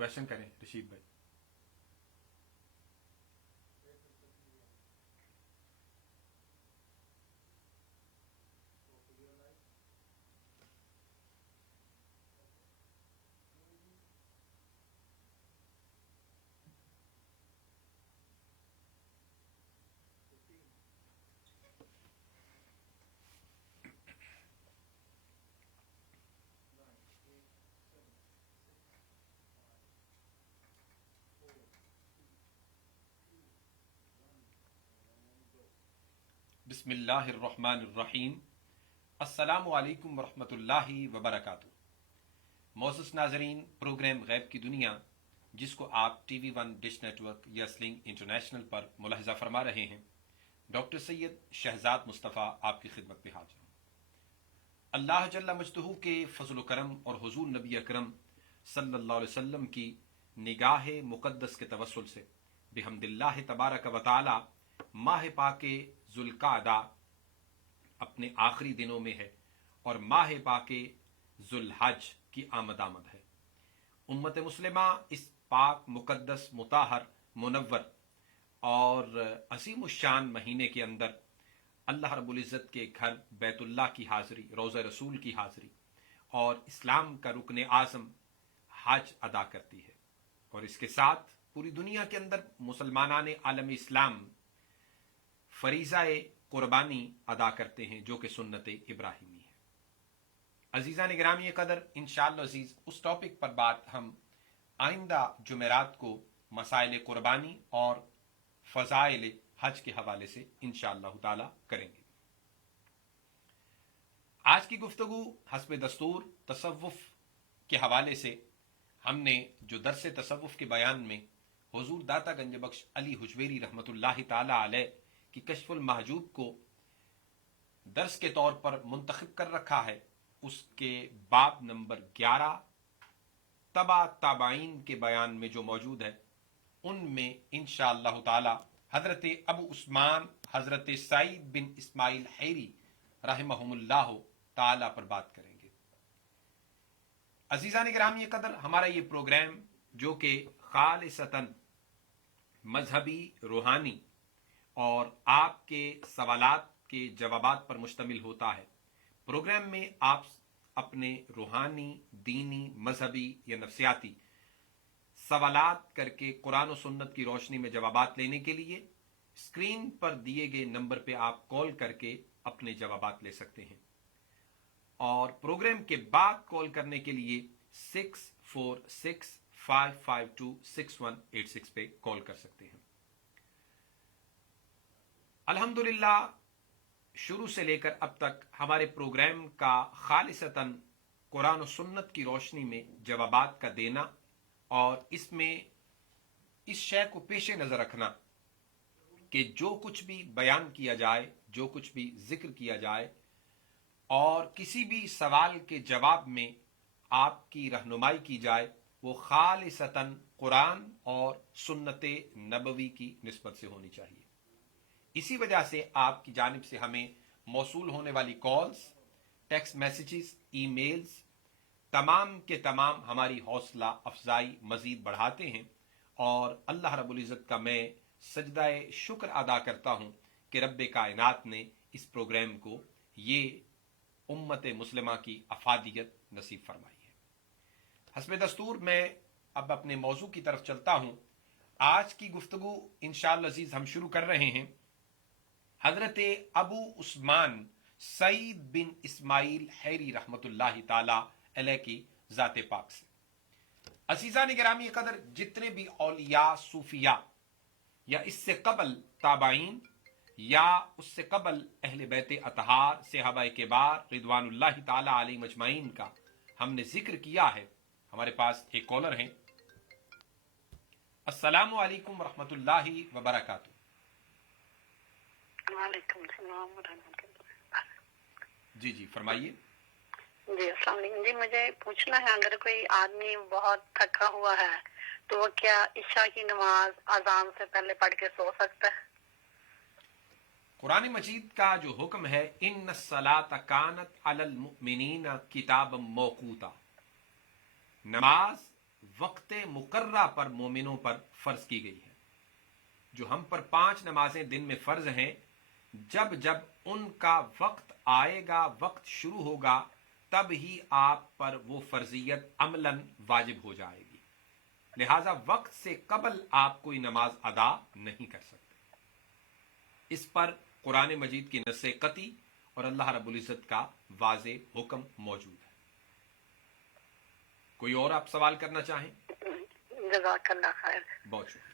Question کریں رشید بھائی. بسم اللہ الرحمن الرحیم. السلام علیکم ورحمۃ اللہ وبرکاتہ. معزز ناظرین، پروگرام غیب کی دنیا جس کو آپ T V one dish network یا سلنگ انٹرنیشنل پر ملاحظہ فرما رہے ہیں، ڈاکٹر سید شہزاد مصطفیٰ آپ کی خدمت میں حاضر ہوں. اللہ جل مجدہ کے فضل و کرم اور حضور نبی اکرم صلی اللہ علیہ وسلم کی نگاہ مقدس کے توسل سے بحمد اللہ تبارک و تعالی ماہ پاک ذوالقعدہ اپنے آخری دنوں میں ہے اور ماہ پاک ذوالحج کی آمد ہے. امت مسلمہ اس پاک مقدس مطہر منور اور عظیم الشان مہینے کے اندر اللہ رب العزت کے گھر بیت اللہ کی حاضری، روضہ رسول کی حاضری اور اسلام کا رکن اعظم حج ادا کرتی ہے. اور اس کے ساتھ پوری دنیا کے اندر مسلمانان عالم اسلام فریضہ قربانی ادا کرتے ہیں جو کہ سنت ابراہیمی ہے. عزیزان گرامی قدر، انشاءاللہ عزیز اس ٹاپک پر بات ہم آئندہ جمعرات کو مسائل قربانی اور فضائل حج کے حوالے سے انشاءاللہ تعالی کریں گے. آج کی گفتگو حسب دستور تصوف کے حوالے سے ہم نے جو درس تصوف کے بیان میں حضور داتا گنج بخش علی حجویری رحمۃ اللہ تعالی علیہ کی کشف المحجوب کو درس کے طور پر منتخب کر رکھا ہے، اس کے باب نمبر 11 تبع تابعین کے بیان میں جو موجود ہے، ان میں انشاءاللہ تعالی حضرت ابو عثمان حضرت سعید بن اسماعیل حیری رحمہم اللہ تعالی پر بات کریں گے. عزیزان گرامی قدر، ہمارا یہ پروگرام جو کہ خالصتاً مذہبی، روحانی اور آپ کے سوالات کے جوابات پر مشتمل ہوتا ہے. پروگرام میں آپ اپنے روحانی، دینی، مذہبی یا نفسیاتی سوالات کر کے قرآن و سنت کی روشنی میں جوابات لینے کے لیے اسکرین پر دیے گئے نمبر پہ آپ کال کر کے اپنے جوابات لے سکتے ہیں، اور پروگرام کے بعد کال کرنے کے لیے 646-552-6186 پہ کال کر سکتے ہیں. الحمدللہ شروع سے لے کر اب تک ہمارے پروگرام کا خالصتاً قرآن و سنت کی روشنی میں جوابات کا دینا اور اس میں اس شے کو پیش نظر رکھنا کہ جو کچھ بھی بیان کیا جائے، جو کچھ بھی ذکر کیا جائے اور کسی بھی سوال کے جواب میں آپ کی رہنمائی کی جائے، وہ خالصتاً قرآن اور سنت نبوی کی نسبت سے ہونی چاہیے. اسی وجہ سے آپ کی جانب سے ہمیں موصول ہونے والی calls, text messages, e mails تمام کے تمام ہماری حوصلہ افزائی مزید بڑھاتے ہیں، اور اللہ رب العزت کا میں سجدہ شکر ادا کرتا ہوں کہ رب کائنات نے اس پروگرام کو یہ امت مسلمہ کی افادیت نصیب فرمائی ہے. حسب دستور میں اب اپنے موضوع کی طرف چلتا ہوں. آج کی گفتگو انشاءاللہ عزیز ہم شروع کر رہے ہیں حضرت ابو عثمان سعید بن اسماعیل حیری رحمۃ اللہ تعالی علیہ کی ذات پاک سے. عزیزان گرامی قدر، جتنے بھی اولیاء، صوفیاء یا اس سے قبل تابعین یا اس سے قبل اہل بیت اطہار، صحابہ کبار رضوان اللہ تعالی علیہ مجمعین کا ہم نے ذکر کیا ہے. ہمارے پاس ایک کالر ہیں. السلام علیکم ورحمۃ اللہ وبرکاتہ. وعلیکم السلام ورحمۃ اللہ. جی فرمائیے. جی السلام علیکم. جی مجھے پوچھنا ہے، اگر کوئی آدمی بہت تھکا ہوا ہے تو وہ کیا عشاء کی نماز اذان سے پہلے پڑھ کے سو سکتا ہے؟ قرآن مجید کا جو حکم ہے، ان الصلاۃ کانت علی المؤمنین کتابا موقوتا، نماز वक्त मुकर्रा पर मोमिनों पर फर्ज की गई है। जो हम पर 5 नमाजें दिन में फर्ज हैं, जब जब उनका वक्त आएगा, वक्त शुरू होगा, तब ही आप पर वो फर्जियत अमलन वाजिब हो जाएगी। लिहाजा वक्त से कबल आप कोई नमाज अदा नहीं कर सकते। इस पर कुरान मजीद की नस्से कती और अल्लाह रब्बुल इज्जत का वाज़े हुक्म मौजूद है। कोई और आप सवाल करना चाहें? जज़ाकल्लाह खैर। बहुत शुक्रिया।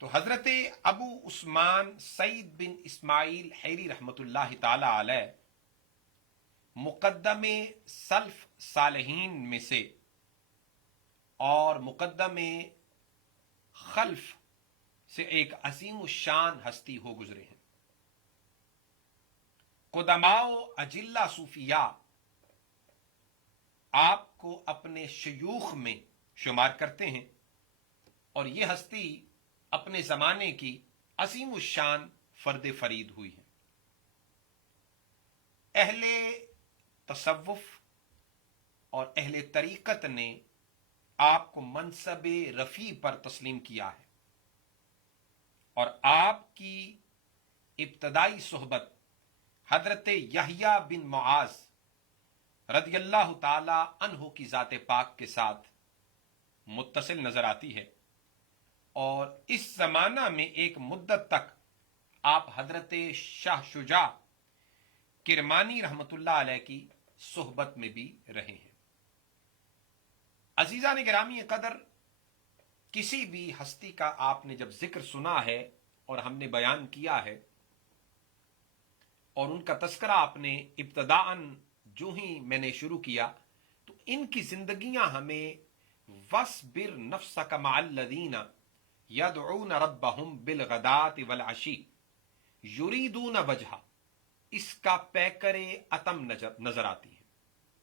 तो हजरत अबू उस्मान सईद बिन इस्माइल हैरी रहमतुल्लाह ताला अलैह मुकद्दमे सल्फ सालहीन में से और मुकद्दमे खल्फ से एक अजीम शान हस्ती हो गुजरे हैं। कुदमाओ अजिल्ला सूफिया आपको अपने शयूख में शुमार करते हैं और यह हस्ती अपने जमाने की अजीम शान फर्द फरीद हुई है। अहले तसव्वुफ और अहले तरीकत ने आपको मनसबे रफी पर तस्लीम किया है और आपकी इब्तदाई सोहबत हजरत यहया बिन मुआज रदियल्लाहु ताला अन्हु की जाते पाक के साथ मुत्तसिल नजर आती है और इस जमाना में एक मुद्दत तक आप हजरत शाह शुजा किरमानी रहमतुल्लाह अलैह की सोहबत में भी रहे हैं। अजीजा ने गिरामी कदर, किसी भी हस्ती का आपने जब जिक्र सुना है और हमने बयान किया है और उनका तस्करा आपने इब्तदाअन जो ही मैंने शुरू किया, तो इनकी जिंदगियां हमें वस्बिर नफ्सक मअल्लज़ीना यदऊन रब्बहुम बिलगदाति वल अशी युरीदून वजहा, इसका पैकरे अतम नजर आती है।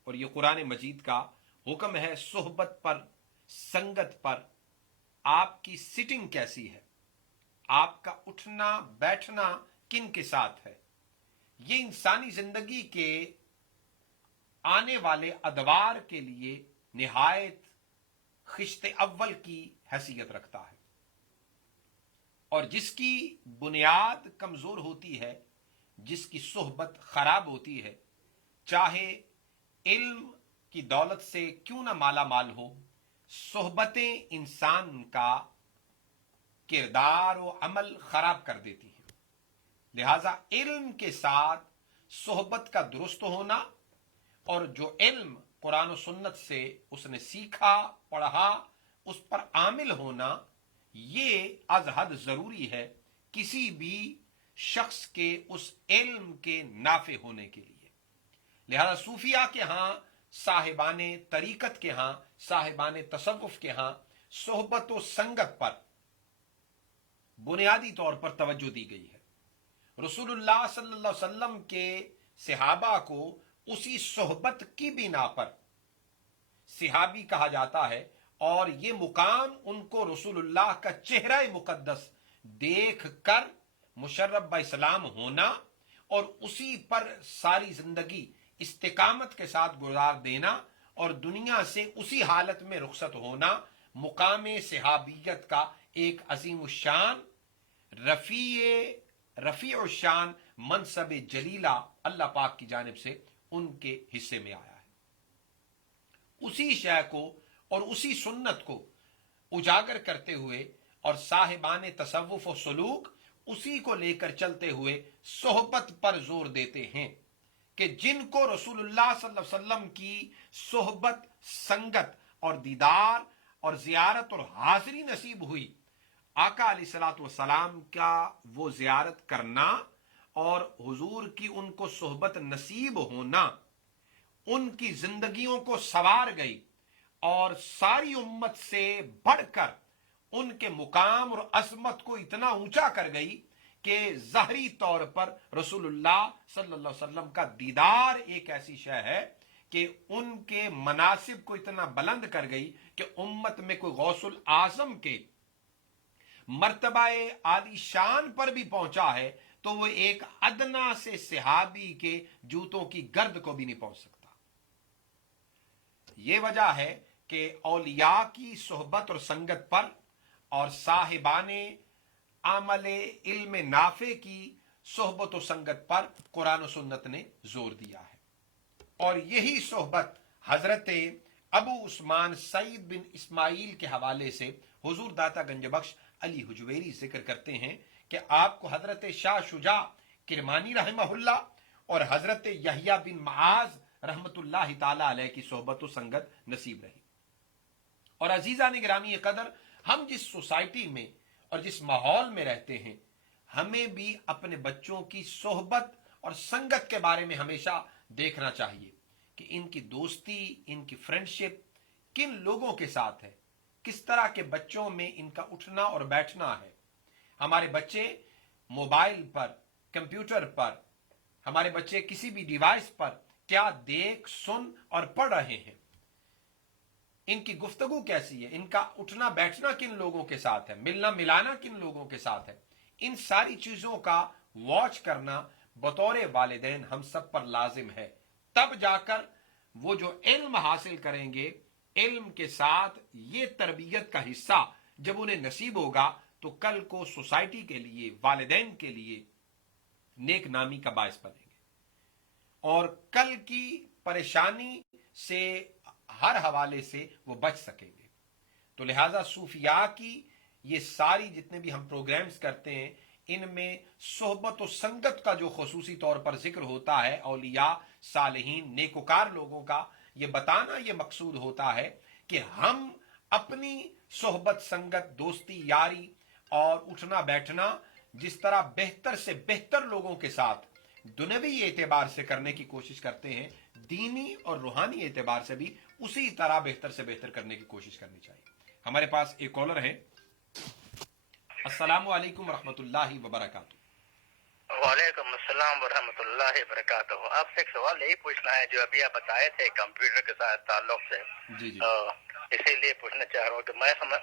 और ये कुरान मजीद का हुक्म है सोहबत पर, संगत पर। आपकी सिटिंग कैसी है, आपका उठना बैठना किन के साथ है, ये इंसानी जिंदगी के आने वाले अदवार के लिए निहायत खिश्ते अव्वल की हैसियत रखता है। और जिसकी बुनियाद कमजोर होती है, जिसकी सोहबत खराब होती है, चाहे इल्म की दौलत से क्यों ना माला माल हो, सोहबतें इंसान का किरदार और अमल खराब कर देती हैं। लिहाजा इल्म के साथ सोहबत का दुरुस्त होना और जो इल्म कुरान और सुन्नत से उसने सीखा पढ़ा उस पर आमिल होना, ये अज हद जरूरी है किसी भी शख्स के उस इल्म के नाफे होने के लिए। लिहाजा सूफिया के यहां, साहिबाने तरीकत के यहां, साहिबाने तसव्वुफ के यहां सोहबत व संगत पर बुनियादी तौर पर तवज्जो दी गई है। रसूलुल्लाह सल्लल्लाहु अलैहि वसल्लम के सहाबा को उसी सोहबत की बिना पर सिहाबी कहा जाता है और ये मुकाम उनको रसूलुल्लाह का चेहरा मुकद्दस देख कर मुशर्रफ इस्लाम होना और उसी पर सारी जिंदगी इस्तिकामत के साथ गुजार देना और दुनिया से उसी हालत में रुखसत होना, मुकाम सहाबियत का एक अजीम शान रफी शान मनसब जलीला अल्लाह पाक की जानिब से उनके हिस्से में आया है। उसी शय को और उसी सुन्नत को उजागर करते हुए और साहिबान तसव्वुफ और सलूक उसी को लेकर चलते हुए सोहबत पर जोर देते हैं कि जिनको रसूलुल्लाह सल्लल्लाहु अलैहि वसल्लम की सोहबत, संगत और दीदार और जियारत और हाजिरी नसीब हुई, आका अलैहिस्सलातु वस्सलाम का वो जियारत करना और हुजूर की उनको सोहबत नसीब होना उनकी जिंदगियों को सवार गई और सारी उम्मत से बढ़कर उनके मुकाम और अजमत को इतना ऊंचा कर गई कि ज़ाहरी तौर पर रसूलुल्लाह सल्लल्लाहु अलैहि वसल्लम का दीदार एक ऐसी शय है कि उनके मनासिब को इतना बुलंद कर गई कि उम्मत में कोई गौसुल आजम के मर्तबाए आली शान पर भी पहुंचा है तो वो एक अदना से सहाबी के जूतों की गर्द को भी नहीं पहुंच सकता। یہ وجہ ہے کہ اولیاء کی صحبت اور سنگت پر اور صاحبان عمل علم نافع کی صحبت و سنگت پر قرآن و سنت نے زور دیا ہے. اور یہی صحبت حضرت ابو عثمان سعید بن اسماعیل کے حوالے سے حضور داتا گنج بخش علی حجویری ذکر کرتے ہیں کہ آپ کو حضرت شاہ شجاع کرمانی رحمہ اللہ اور حضرت یحییٰ بن معاذ رحمت اللہ تعالی علیہ کی صحبت و سنگت نصیب رہی. اور عزیزان گرامی قدر، ہم جس سوسائٹی میں اور جس ماحول میں رہتے ہیں، ہمیں بھی اپنے بچوں کی صحبت اور سنگت کے بارے میں ہمیشہ دیکھنا چاہیے کہ ان کی دوستی، ان کی فرینڈشپ کن لوگوں کے ساتھ ہے، کس طرح کے بچوں میں ان کا اٹھنا اور بیٹھنا ہے. ہمارے بچے موبائل پر، کمپیوٹر پر، ہمارے بچے کسی بھی ڈیوائس پر کیا دیکھ، سن اور پڑھ رہے ہیں، ان کی گفتگو کیسی ہے، ان کا اٹھنا بیٹھنا کن لوگوں کے ساتھ ہے، ملنا ملانا کن لوگوں کے ساتھ ہے، ان ساری چیزوں کا واچ کرنا بطور والدین ہم سب پر لازم ہے. تب جا کر وہ جو علم حاصل کریں گے، علم کے ساتھ یہ تربیت کا حصہ جب انہیں نصیب ہوگا تو کل کو سوسائٹی کے لیے، والدین کے لیے نیک نامی کا باعث بنیں گے اور کل کی پریشانی سے ہر حوالے سے وہ بچ سکیں گے. تو لہذا صوفیاء کی یہ ساری جتنے بھی ہم پروگرامز کرتے ہیں، ان میں صحبت و سنگت کا جو خصوصی طور پر ذکر ہوتا ہے، اولیاء، صالحین، نیکوکار لوگوں کا یہ بتانا یہ مقصود ہوتا ہے کہ ہم اپنی صحبت، سنگت، دوستی، یاری اور اٹھنا بیٹھنا جس طرح بہتر سے بہتر لوگوں کے ساتھ دنیوی اعتبار سے کرنے کی کوشش کرتے ہیں، دینی اور روحانی اعتبار سے بھی اسی طرح بہتر سے بہتر کرنے کی کوشش کرنی چاہیے. ہمارے پاس ایک کالر ہے. السلام علیکم ورحمۃ اللہ وبرکاتہ. وعلیکم السلام ورحمۃ اللہ وبرکاتہ. آپ سے ایک سوال یہی پوچھنا ہے جو ابھی آپ بتائے تھے کمپیوٹر کے ساتھ تعلق سے. جی جی اسی لیے پوچھنا چاہ رہا ہوں کہ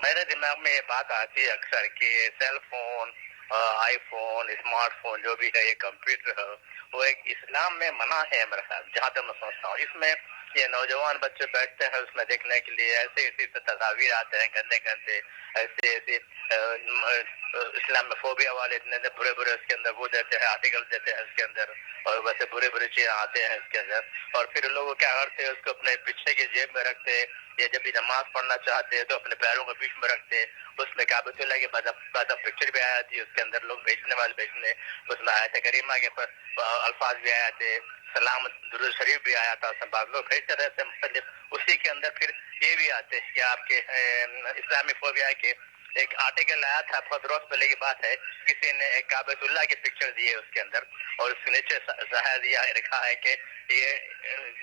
میرے دماغ میں یہ بات آتی ہے اکثر کہ سیل فون، آئی فون، اسمارٹ فون جو بھی ہے، یہ کمپیوٹر ہے، وہ ایک اسلام میں منع ہے میرے خیال، جہاں تک میں سمجھتا ہوں. اس میں یہ نوجوان بچے بیٹھتے ہیں اس میں دیکھنے کے لیے، ایسے ایسی تصاویر آتے ہیں گندے گندے، ایسے ایسے اسلام میں فوبیا والے اتنے برے برے اس کے اندر وہ دیتے ہیں، آرٹیکل دیتے ہیں اس کے اندر، اور ویسے برے برے چیزیں آتے ہیں اس کے اندر. اور پھر لوگ کیا کرتے ہیں، اس کو اپنے پیچھے کی جیب میں رکھتے، یا جب بھی نماز پڑھنا چاہتے ہیں تو اپنے پیروں کے بیچ میں رکھتے. اس میں کعبۃ اللہ کے بعد پکچر بھی آیا تھی، اس کے اندر لوگ بیچنے والے بیچنے، اس میں آیت کریمہ کے الفاظ بھی آیا تھے، سلام درود شریف بھی آیا تھا، سب بعض لوگ بھیجتے رہتے ہیں مختلف. اسی کے اندر پھر یہ بھی آتے ہیں کہ آپ کے اسلامی فوبیا کے ایک آرٹیکل آیا تھا، بہت روز پہلے کی بات ہے، کسی نے ایک کعبۃ اللہ کی پکچر دی ہے اس کے اندر، اور اس کے نیچے ظاہر دیا لکھا ہے کہ یہ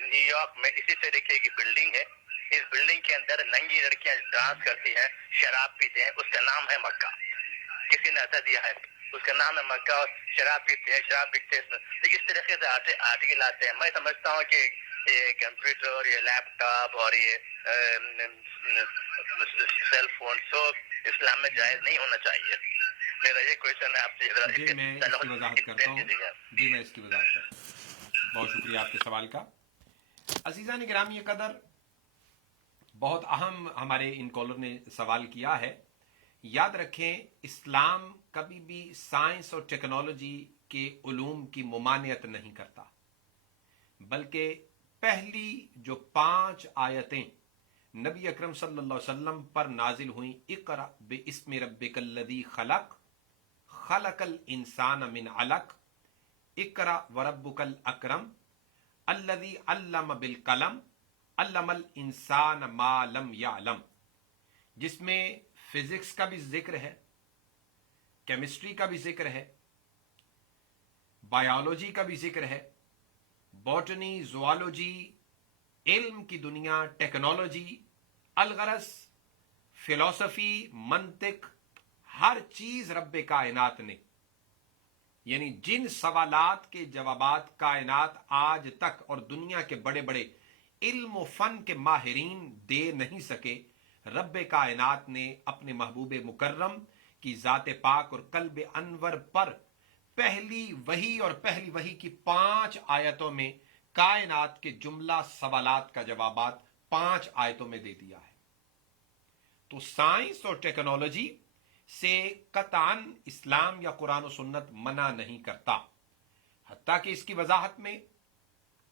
نیو یارک میں اسی طریقے کی بلڈنگ ہے، اس بلڈنگ کے اندر ننگی لڑکیاں ڈانس کرتی ہیں، شراب پیتے ہیں، اس کا نام ہے مکہ. کسی نے ایسا دیا ہے، اس کا نام ہے مکہ، اور شراب پیتے ہیں، شراب پیتے ہیں. تو اس طریقے سے آرٹیکل آتے ہیں. میں سمجھتا ہوں کہ یہ کمپیوٹر اور یہ لیپ ٹاپ اور یہ سیل فون سب اسلام میں جائز نہیں ہونا چاہیے. میرا یہ کوشچن ہے آپ سے. جی میں اس کی وضاحت کرتا ہوں. جی میں اس کی وضاحت کرتا ہوں. بہت شکریہ آپ کے سوال کا. عزیزان گرامی قدر، بہت اہم ہمارے ان کالر نے سوال کیا ہے. یاد رکھیں، اسلام کبھی بھی سائنس اور ٹیکنالوجی کے علوم کی ممانعت نہیں کرتا، بلکہ پہلی جو 5 آیتیں نبی اکرم صلی اللہ علیہ وسلم پر نازل ہوئیں، اقرأ باسم ربک الذی خلق، خلق الانسان من علق، اقرأ وربک الاکرم، الذی علم بالقلم، علم الانسان ما لم یعلم، جس میں فزکس کا بھی ذکر ہے، کیمسٹری کا بھی ذکر ہے، بایولوجی کا بھی ذکر ہے، باٹنی، زوالوجی، علم کی دنیا، ٹیکنالوجی، الغرض فلسفی، منطق، ہر چیز رب کائنات نے، یعنی جن سوالات کے جوابات کائنات آج تک اور دنیا کے بڑے بڑے علم و فن کے ماہرین دے نہیں سکے، رب کائنات نے اپنے محبوب مکرم کی ذات پاک اور قلب انور پر پہلی وحی کی 5 آیتوں میں کائنات کے جملہ سوالات کا جوابات 5 आयतों में दे दिया है। तो साइंस और टेक्नोलॉजी से कतान इस्लाम या कुरान और सुन्नत मना नहीं करता। हत्ता कि इसकी वजाहत में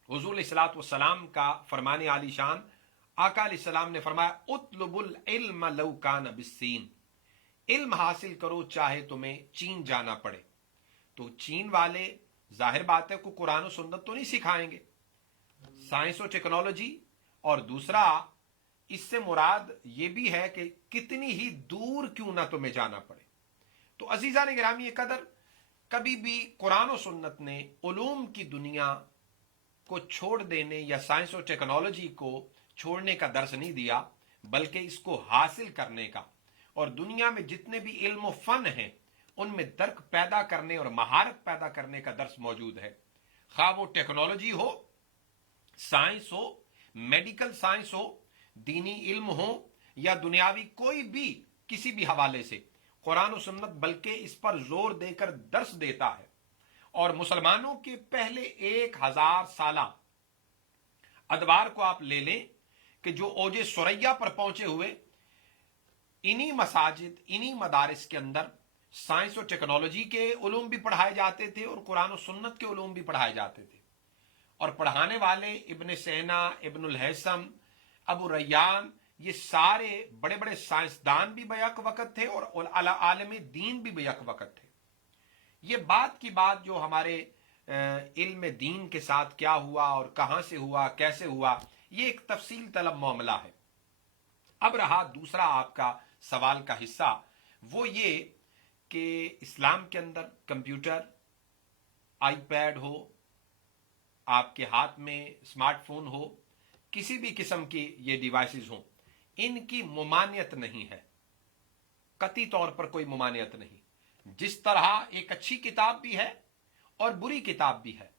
हुजूर अलैहिस्सलातु वस्सलाम का फरमाने आली शान आका अलैहिस्सलाम ने फरमाया, उतलुबुल इल्म लौ कान बिस्सीन, इल्म हासिल करो चाहे तुम्हें चीन जाना पड़े। तो चीन वाले जाहिर बात है को कुरान और सुन्नत तो नहीं सिखाएंगे, साइंस और टेक्नोलॉजी। और दूसरा इससे मुराद ये भी है कि कितनी ही दूर क्यों ना तुम्हें जाना पड़े। तो अजीजा ने गिरामी कदर, कभी भी कुरान और सुन्नत ने उलूम की दुनिया को छोड़ देने या साइंस और टेक्नोलॉजी को छोड़ने का दर्स नहीं दिया, बल्कि इसको हासिल करने का और दुनिया में जितने भी इल्म और फन हैं उनमें दर्क पैदा करने और महारत पैदा करने का दर्स मौजूद है। खा वो टेक्नोलॉजी हो, साइंस हो, मेडिकल साइंस हो, दीनी इल्म हो या दुनियावी कोई भी किसी भी हवाले से कुरान और सुन्नत बल्कि इस पर जोर देकर दर्स देता है। और मुसलमानों के पहले 1000 साला अदवार को आप ले लें कि जो ओजे सुरैया पर पहुंचे हुए, इन्हीं मसाजिद, इन्हीं मदारिस के अंदर साइंस और टेक्नोलॉजी के उलूम भी पढ़ाए जाते थे और कुरान और सुन्नत के उलूम भी पढ़ाए जाते थे। और पढ़ाने वाले इब्न सेना, इब्नुल हैसम, अबू रैयान, ये सारे बड़े बड़े साइंसदान भी बैक वक्त थे और आलम दीन भी बैक वक्त थे। ये बात की बात जो हमारे इल्म दीन के साथ क्या हुआ और कहां से हुआ, कैसे हुआ, ये एक तफसील तलब मामला है। अब रहा दूसरा आपका सवाल का हिस्सा, वो ये कि इस्लाम के अंदर कंप्यूटर, आईपैड हो, आपके हाथ में स्मार्टफोन हो, किसी भी किस्म की ये डिवाइसेस हो, इनकी मुमानियत नहीं है, कतई तौर पर कोई मुमानियत नहीं। जिस तरह एक अच्छी किताब भी है और बुरी किताब भी है,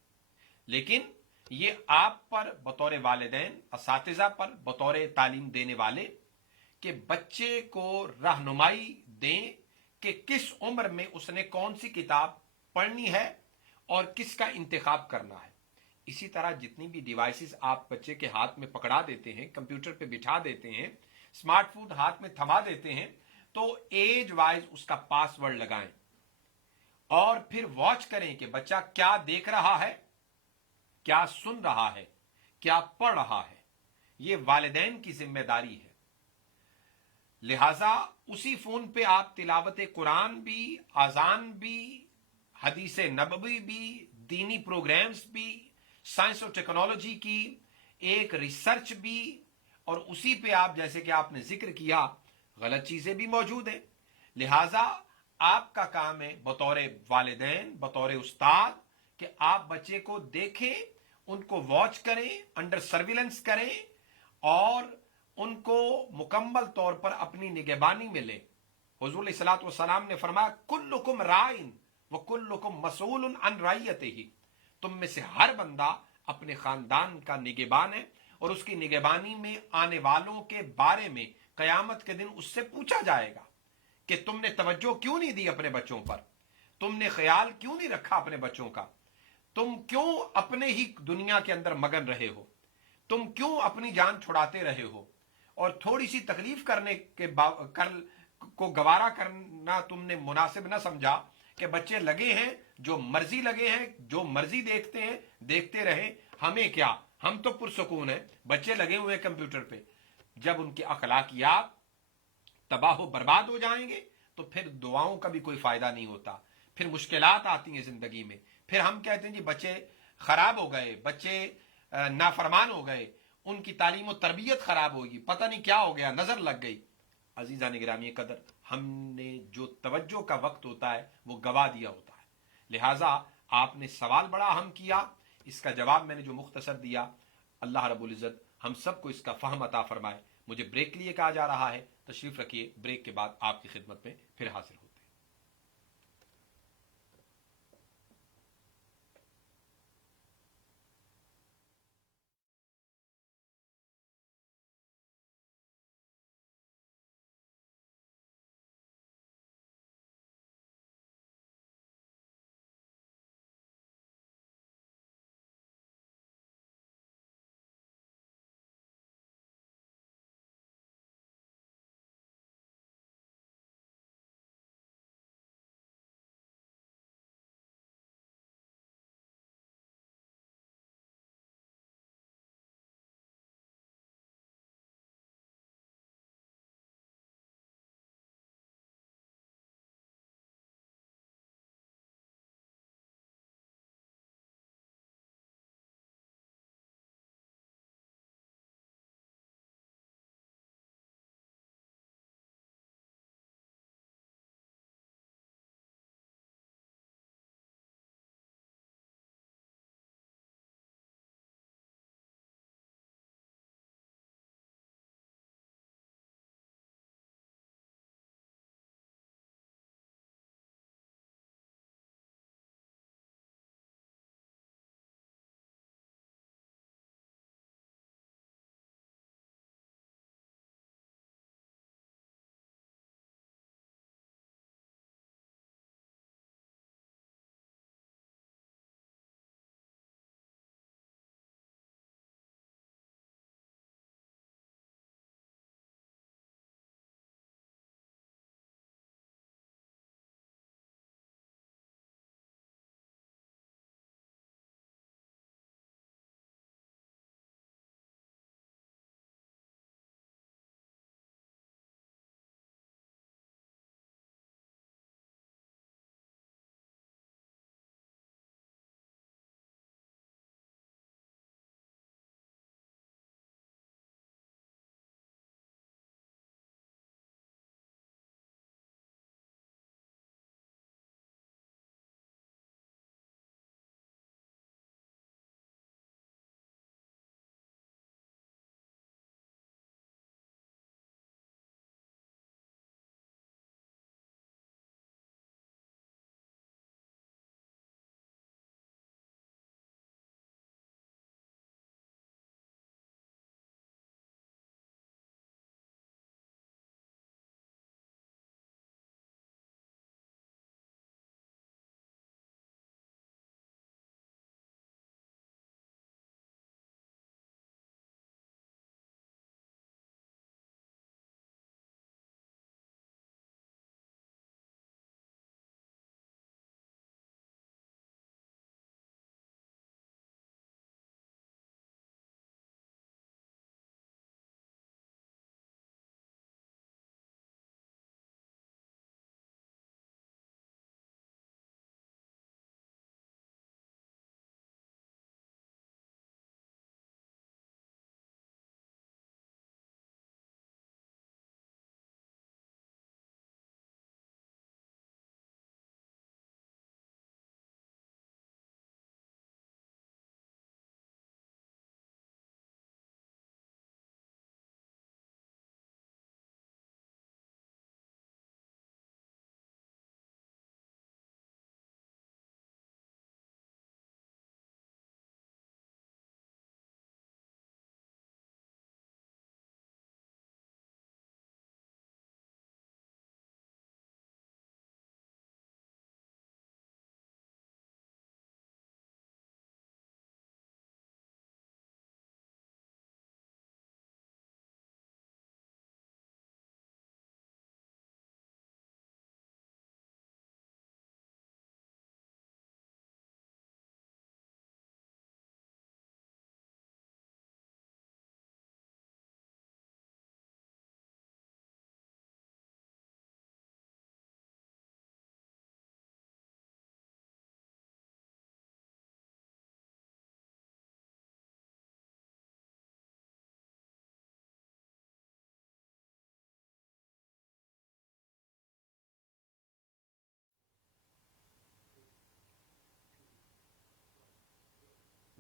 लेकिन ये आप पर बतौर वालिदैन, असातिज़ा पर बतौर तालीम देने वाले कि बच्चे को रहनुमाई दें कि किस उम्र में उसने कौन सी किताब पढ़नी है और किसका इंतखाब करना है। इसी तरह जितनी भी डिवाइसेस आप बच्चे के हाथ में पकड़ा देते हैं, कंप्यूटर पे बिठा देते हैं, स्मार्टफोन हाथ में थमा देते हैं, तो एज वाइज उसका पासवर्ड लगाएं और फिर वॉच करें कि बच्चा क्या देख रहा है, क्या सुन रहा है, क्या पढ़ रहा है। यह वालिदैन की जिम्मेदारी है। लिहाजा उसी फोन पे आप तिलावत कुरान भी, आजान भी, हदीस नबवी भी, दीनी प्रोग्राम्स भी, साइंस और टेक्नोलॉजी की एक रिसर्च भी, और उसी पे आप, जैसे कि आपने जिक्र किया, गलत चीजें भी मौजूद हैं। लिहाजा आपका काम है बतौर वालिदैन, बतौर उस्ताद, कि आप बच्चे को देखें, उनको वॉच करें, अंडर सर्विलेंस करें और उनको मुकम्मल तौर पर अपनी निगहबानी में लें। हुजूर सल्लल्लाहु अलैहि वसल्लम ने फरमाया, कुल्लुकुम राइन व कुल्लुकुम मसूलुन अन रइयतिही, तुम में से हर बंदा अपने खानदान का निगहबान है और उसकी निगहबानी में आने वालों के बारे में कयामत के दिन उससे पूछा जाएगा कि तुमने तवज्जो क्यों नहीं दी अपने बच्चों पर, तुमने ख्याल क्यों नहीं रखा अपने बच्चों का, तुम क्यों अपने ही दुनिया के अंदर मगन रहे हो, तुम क्यों अपनी जान छुड़ाते रहे हो, और थोड़ी सी तकलीफ करने के को गवारा करना तुमने मुनासिब न समझा कि बच्चे लगे हैं, जो मर्जी लगे हैं, जो मर्जी देखते हैं, देखते रहे, हमें क्या, हम तो पुरसकून है, बच्चे लगे हुए हैं कंप्यूटर पे। जब उनके अखलाकियात तबाह बर्बाद हो जाएंगे तो फिर दुआओं का भी कोई फायदा नहीं होता, फिर मुश्किलात आती हैं जिंदगी में। फिर हम कहते हैं जी बच्चे खराब हो गए, बच्चे नाफरमान हो गए, उनकी तालीम और तरबियत खराब होगी, पता नहीं क्या हो गया, नजर लग गई। अजीजान गिरामी कदर, हमने जो तवज्जो का वक्त होता है वो गवा दिया होता है। लिहाजा आपने सवाल बड़ा अहम किया, इसका जवाब मैंने जो मुख्तसर दिया, अल्लाह रब्बुल इज्जत हम सबको इसका फहम अता फरमाए। मुझे ब्रेक के लिए कहा जा रहा है, तशरीफ रखिए, ब्रेक के बाद आपकी खिदमत में फिर हाजिर हो।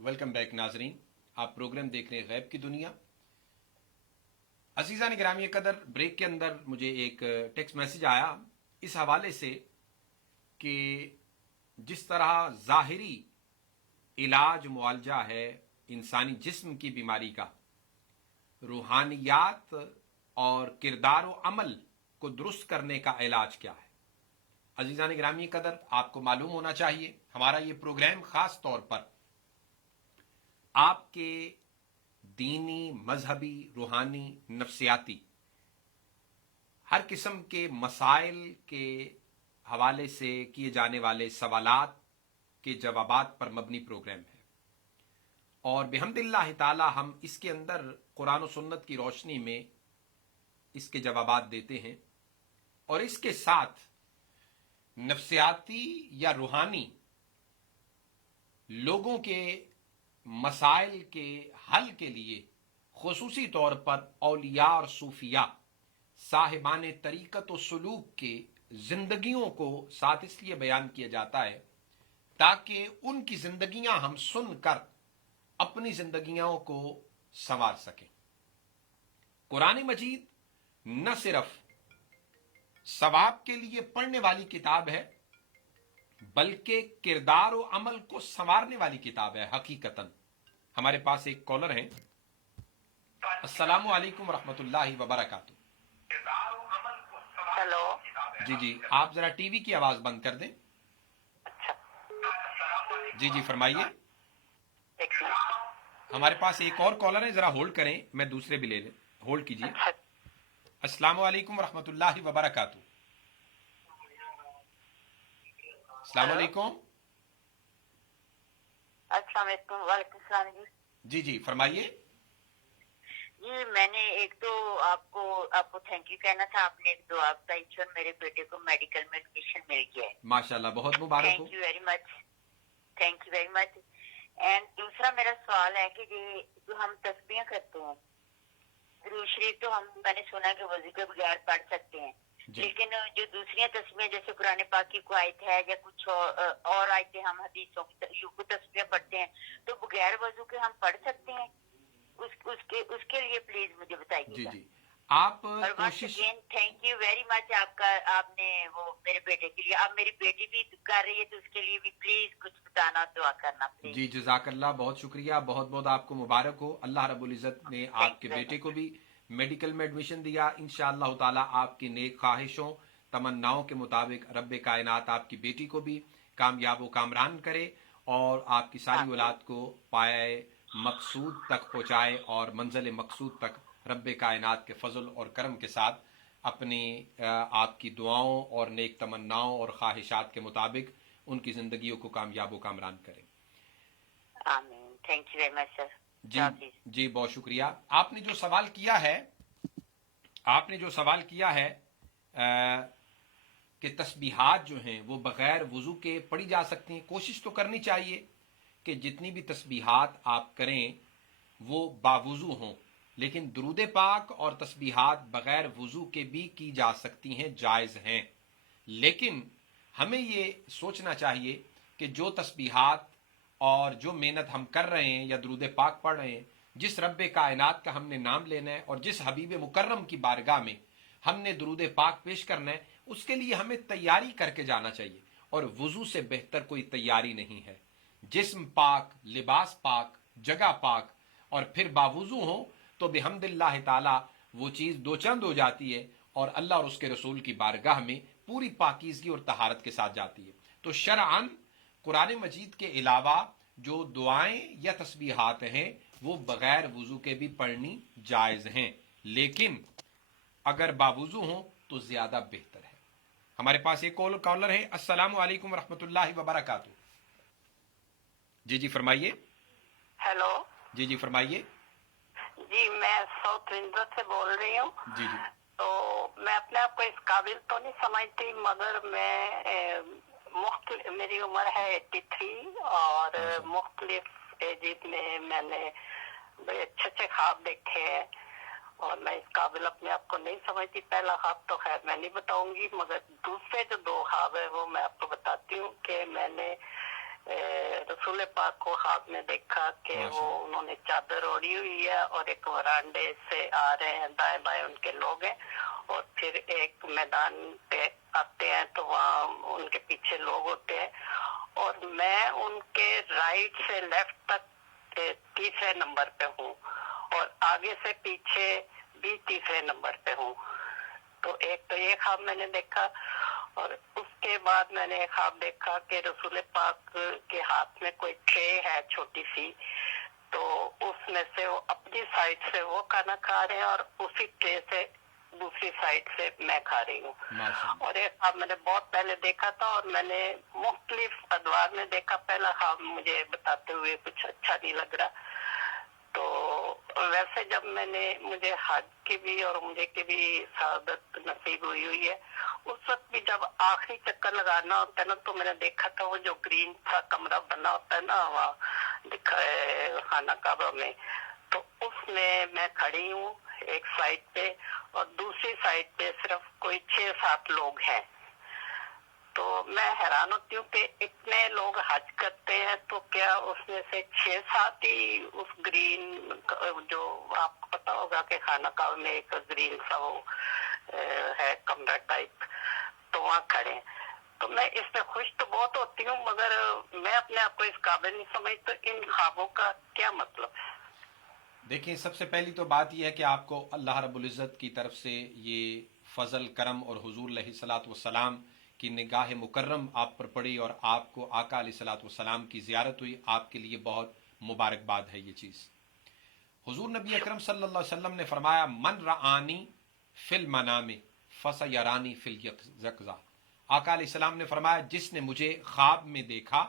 वेलकम बैक नाजरीन, आप प्रोग्राम देख रहे हैं गैब की दुनिया। अजीज़ान गिरामी कदर, ब्रेक के अंदर मुझे एक टेक्स्ट मैसेज आया इस हवाले से कि जिस तरह ज़ाहिरी इलाज मुआलजा है इंसानी जिस्म की बीमारी का, रूहानियात और किरदार व अमल को दुरुस्त करने का इलाज क्या है। अजीज़ान गिरामी कदर, आपको मालूम होना चाहिए हमारा ये प्रोग्राम ख़ास तौर पर आपके दीनी, मजहबी, रूहानी, नफ्सियाती हर किस्म के मसाइल के हवाले से किए जाने वाले सवालात के जवाबात पर मबनी प्रोग्राम है। और बिहम्दिल्लाह ताला हम इसके अंदर कुरान और सुन्नत की रोशनी में इसके जवाबात देते हैं और इसके साथ नफ्सियाती या रूहानी लोगों के मसाइल के हल के लिए खुसूसी तौर पर औलिया और सूफिया साहिबान तरीक़त व सलूक के जिंदगियों को साथ इसलिए बयान किया जाता है ताकि उनकी जिंदगियां हम सुनकर अपनी जिंदगियों को संवार सकें। कुरान मजीद न सिर्फ सवाब के लिए पढ़ने वाली किताब है बल्कि किरदार और अमल को संवारने वाली किताब है। हकीकतन हमारे पास एक कॉलर हैं। अस्सलामु अलैकुम रहमतुल्लाहि व बरकातहू। हेलो। जी जी, आप जरा टीवी की आवाज बंद कर दें। अच्छा। जी जी, फरमाइए। एक मिनट। हमारे पास एक और कॉलर है, जरा होल्ड करें, मैं दूसरे भी ले लें। होल्ड कीजिए। अच्छा। अस्सलामु अलैकुम रहमतुल्लाहि व बरकातहू। अस्सलामु अलैकुम। अस्सलाम वालेकुम। वालेकुम सलाम जी। जी जी, फरमाइए। जी, मैंने एक तो आपको थैंक यू कहना था। आपने एक दुआ बताई थी और मेरे बेटे को मेडिकल में एडमिशन मिल गया है। माशाल्लाह, बहुत मुबारक हो। Thank you very much. Thank you very much. And दूसरा मेरा सवाल है कि जो हम तस्बीह करते हैं, दुरूद शरीफ तो मैंने सुना कि वज़ू के बगैर पढ़ सकते हैं, लेकिन जो दूसरी तस्बीह जैसे कुरान पाक की कोई आयत है या कुछ और आयतें हम हदीसों की तस्बीह पढ़ते हैं तो बगैर वज़ू के हम पढ़ सकते हैं? उसके लिए प्लीज मुझे बताइए। जी जी, आप कोशिश। थैंक यू वेरी मच आपने वो मेरे बेटे के लिए, अब मेरी बेटी भी कर रही है तो उसके लिए भी प्लीज कुछ बताना, दुआ करना प्लीज। जी, जज़ाकल्लाह, बहुत शुक्रिया, बहुत बहुत आपको मुबारक हो। अल्लाह रब्बुल इज़्ज़त ने आपके बेटे को भी मेडिकल में एडमिशन दिया। इंशाअल्लाह ताला आपकी नेक ख्वाहिशों, तमन्नाओं के मुताबिक रब्बे कायनात आपकी बेटी को भी कामयाब व कामरान करे और आपकी सारी औलाद को पाए मकसूद तक पहुँचाए और मंजिल मकसूद तक रब्बे कायनात के फजल और करम के साथ अपनी आपकी दुआओं और नेक तमन्नाओं और ख्वाहिशात के मुताबिक उनकी जिंदगियों को कामयाब व कामरान करें। आमीन। Thank you very much sir. जी जी, बहुत शुक्रिया। आपने जो सवाल किया है कि तस्बीहात जो हैं वो बगैर वुजू के पढ़ी जा सकती हैं। कोशिश तो करनी चाहिए कि जितनी भी तस्बीहात आप करें वो बावुजू हों, लेकिन दुरूद पाक और तस्बीहात बगैर वुजू के भी की जा सकती हैं, जायज़ हैं। लेकिन हमें ये सोचना चाहिए कि जो तस्बीहात और जो मेहनत हम कर रहे हैं या दुरूद पाक पढ़ रहे हैं, जिस रब्बे कायनात का हमने नाम लेना है और जिस हबीब मुकर्रम की बारगाह में हमने दुरूद पाक पेश करना है, उसके लिए हमें तैयारी करके जाना चाहिए। और वुजू से बेहतर कोई तैयारी नहीं है। जिस्म पाक, लिबास पाक, जगह पाक और फिर बावुजू हो तो बिहम्दिल्लाह ताला वो चीज़ दो चंद हो जाती है और अल्लाह और उसके रसूल की बारगाह में पूरी पाकीज़गी और तहारत के साथ जाती है। तो शरअन कुरान मजीद के अलावा जो दुआएं या तस्बीहात हैं वो बगैर वुजू के भी पढ़नी जायज़ हैं, लेकिन अगर बावुजू हो तो ज़्यादा बेहतर है। हमारे पास एक कॉलर है। अस्सलामु अलैकुम रहमतुल्लाहि व बरकातहू। जी जी, फरमाइए। हेलो। जी जी, फरमाइए। जी, मैं साउथ विंडो से बोल रही हूँ। जी जी। तो मैं अपने आप को इस काबिल तो नहीं समझती, मगर मेरी उम्र है 83 और मुख्तलिफ एज में मैंने बड़े अच्छे अच्छे ख्वाब देखे हैं और मैं इस काबिल अपने आप को नहीं समझती। पहला ख्वाब तो खैर मैं नहीं बताऊंगी, मगर दूसरे जो दो ख्वाब है वो मैं आपको बताती हूँ कि मैंने रसूल पाक को ख्वाब में देखा कि वो उन्होंने चादर ओढ़ी हुई है और एक वरांडे से आ रहे हैं, दाएं बाएं उनके लोग हैं, और फिर एक मैदान पे आते हैं तो वहाँ उनके पीछे लोग होते हैं, और मैं उनके राइट से लेफ्ट तक तीसरे नंबर पे हूँ और आगे से पीछे भी तीसरे नंबर पे हूँ। तो एक तो ये ख्वाब मैंने देखा, और उसके बाद मैंने एक ख्वाब देखा कि रसूल पाक के हाथ में कोई ट्रे है छोटी सी, तो उसमें से वो अपनी साइड से वो खाना खा रहे हैं और उसी ट्रे से दूसरी साइड से मैं खा रही हूँ। और एक ख्वाब मैंने बहुत पहले देखा था और मैंने मुख्तलिफ अदवार में देखा। पहला ख्वाब मुझे बताते हुए कुछ अच्छा नहीं लग रहा, तो वैसे जब मुझे हज की भी और उम्रे की भी सआदत नसीब हुई है, उस वक्त भी जब आखिरी चक्कर लगाना होता है ना, तो मैंने देखा था वो जो ग्रीन सा कमरा बना होता है ना वहाँ दिखा है खाना काबा में, तो उसमें मैं खड़ी हूँ एक साइड पे और दूसरी साइड पे सिर्फ कोई 6-7 लोग हैं। तो मैं हैरान होती हूँ कि इतने लोग हज करते हैं तो क्या उसमें से 6-7 ही उस ग्रीन, जो आपको पता होगा कि खाना का में एक ग्रीन सा वो है कमरा टाइप, तो वहाँ खड़े हैं। तो मैं इस पे खुश तो बहुत होती हूँ, मगर मैं अपने आप को इस काबिल नहीं समझती। तो इन ख्वाबों का क्या मतलब है? देखिए, सबसे पहली तो बात यह है कि आपको अल्लाह रब्बुल इज़्ज़त की तरफ से ये फजल करम और हुजूर अलैहिस्सलातु वस्सलाम की निगाह मुकर्रम आप पर पड़ी और आपको आका अलैहिस्सलातु वस्सलाम की ज़ियारत हुई, आपके लिए बहुत मुबारकबाद है ये चीज़। हुजूर नबी अकरम सल्लल्लाहु अलैहि वसल्लम ने फरमाया, मन रआनी फिल मनामी फसयरानी फिल यक़ज़ा। आका अलैहिस्सलाम ने फरमाया, जिसने मुझे ख्वाब में देखा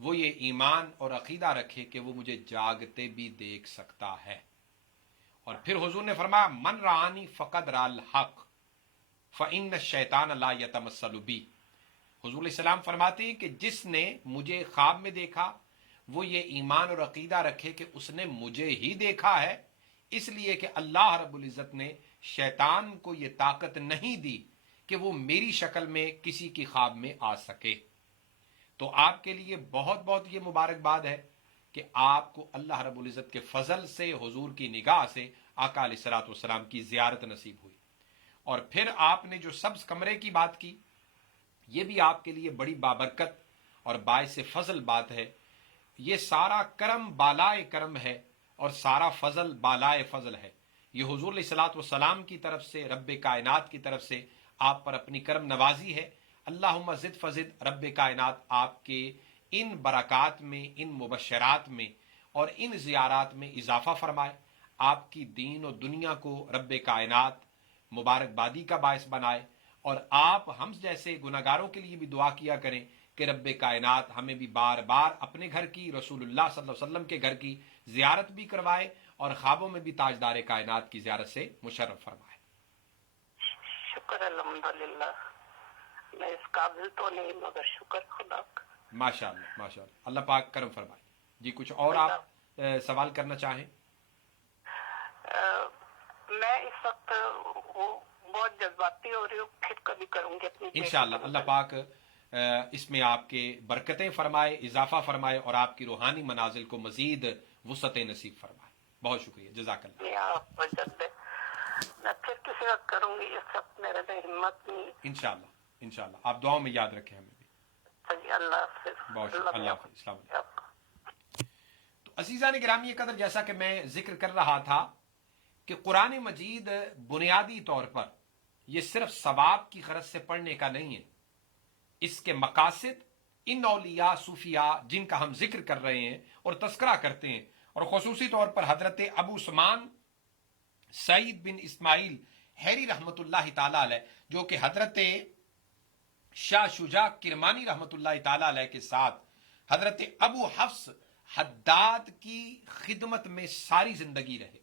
वो ये ईमान और अकीदा रखे कि वो मुझे जागते भी देख सकता है। और फिर हुजूर ने फरमाया, मन रानी फ़क़द राल हक़ फ़इन्न शैतान ला यतमस्सलु बी। हुजूर सलाम फरमाते हैं कि जिसने मुझे ख्वाब में देखा वो ये ईमान और अकीदा रखे कि उसने मुझे ही देखा है, इसलिए कि अल्लाह रब्बुल इज़्ज़त ने शैतान को ये ताकत नहीं दी कि वो मेरी शक्ल में किसी की ख्वाब में आ सके। तो आपके लिए बहुत बहुत ये मुबारकबाद है कि आपको अल्लाह रब्बुल इज़्ज़त के फजल से हुजूर की निगाह से आका अलैहिस्सलातु वस्सलाम की ज़ियारत नसीब हुई। और फिर आपने जो सब्ज कमरे की बात की, ये भी आपके लिए बड़ी बाबरकत और बाइस फजल बात है। ये सारा करम बालाए करम है और सारा फजल बालाए फजल है। ये हुजूर अलैहिस्सलातु वस्सलाम की तरफ से, रब्बे कायनात की तरफ से आप पर अपनी करम नवाजी है। अल्लाहुम्मा ज़िद फ़ज़िद रब्बे कायनात आपके इन बरक़ात में, इन मुबशरात में और इन ज़ियारात में इजाफ़ा फरमाए। आपकी दीन और दुनिया को रब्बे कायनात मुबारकबादी का बायस बनाए। और आप हम जैसे गुनाहगारों के लिए भी दुआ किया करें कि रब्बे कायनात हमें भी बार बार अपने घर की, रसूलुल्लाह सल्लल्लाहु अलैहि वसल्लम के घर की ज़ियारत भी करवाए और ख्वाबों में भी ताजदार कायनात की ज़ियारत से मुशर्रफ फरमाए। शुक्र अल्हम्दुलिल्लाह। मैं इस काबिल तो नहीं, मगर शुक्र खुदा का। माशाअल्लाह माशाअल्लाह, अल्लाह पाक करम फरमाए। जी, कुछ और आप सवाल करना चाहें? मैं इस वक्त वो बहुत जज्बाती हो रही हूँ, फिर कभी करूंगी अपनी। इंशाअल्लाह अल्लाह पाक इसमें आपके बरकतें फरमाए, इजाफा फरमाए और आपकी रूहानी मनाजिल को मजीद वुसअत नसीब फरमाए। बहुत शुक्रिया, जज़ाकल्लाह। मैं फिर किसी वक्त करूंगी, इस वक्त मेरे में हिम्मत नहीं। इंशाअल्लाह इंशाअल्लाह, आप दुआओं में याद रखें हमें भी। अल्लाह हाफ़िज़। बहुत शुक्रिया, अल्लाह हाफ़िज़, अस्सलाम वालेकुम। तो अज़ीज़ा ने गिरामी कदर, जैसा कि मैं जिक्र कर रहा था कि कुरान मजीद बुनियादी तौर पर यह सिर्फ सवाब की गरज से पढ़ने का नहीं है। इसके मकासद इन औलिया सूफिया जिनका हम जिक्र कर रहे हैं और तस्करा करते हैं, और खुसूसी तौर पर हजरत अबू उस्मान सईद बिन इस्माइल हैरी रहमतुल्लाह ताला अलैह, जो कि हजरत शाह शुजा किरमानी रहमतुल्लाह ताला अलैह के साथ हजरत अबू हफ्स हद्दाद की खिदमत में सारी जिंदगी रहे।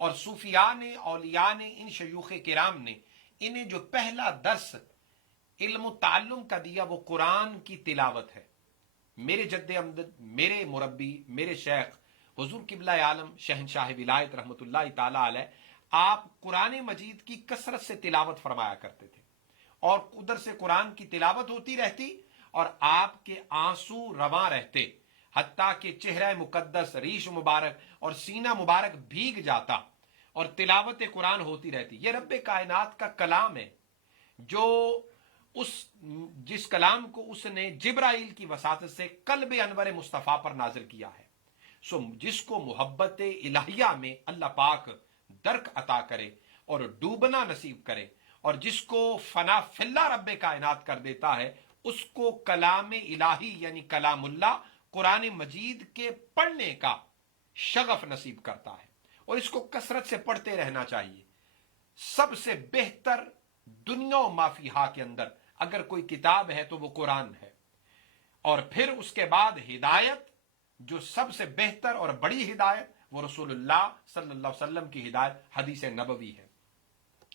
और सूफिया ने, औलिया ने, इन शयूख किराम ने इन्हें जो पहला दर्स इल्म ताल्लुम का दिया वो कुरान की तिलावत है। मेरे जद्दे अमजद, मेरे मुरब्बी, मेरे शेख हुजूर किबला आलम शहनशाह विलायत रहमतुल्लाह ताला अलैह, आप कुरान मजीद की कसरत से तिलावत फरमाया करते थे और उधर से कुरान की तिलावत होती रहती और आपके आंसू रवां रहते, हत्ता कि चेहरा मुकद्दस, रीश मुबारक और सीना मुबारक भीग जाता और तिलावत कुरान होती रहती। ये रब्बे कायनात का कलाम है, जो उस जिस कलाम को उसने जिब्राइल की वसात से कल्ब अनवर मुस्तफ़ा पर नाजिल किया है। सो जिसको मोहब्बत इलाहिया में अल्लाह पाक दर्क अता करे और डूबना नसीब करे, और जिसको फना फिल्ला रब्बे कायनात कर देता है, उसको कलाम इलाही यानी कलामुल्ला कुरान मजीद के पढ़ने का शगफ नसीब करता है, और इसको कसरत से पढ़ते रहना चाहिए। सबसे बेहतर दुनिया और माफिहा के अंदर अगर कोई किताब है तो वो कुरान है, और फिर उसके बाद हिदायत, जो सबसे बेहतर और बड़ी हिदायत वो रसूलुल्लाह सल्लल्लाहु अलैहि वसल्लम की हिदायत हदीस नबवी है।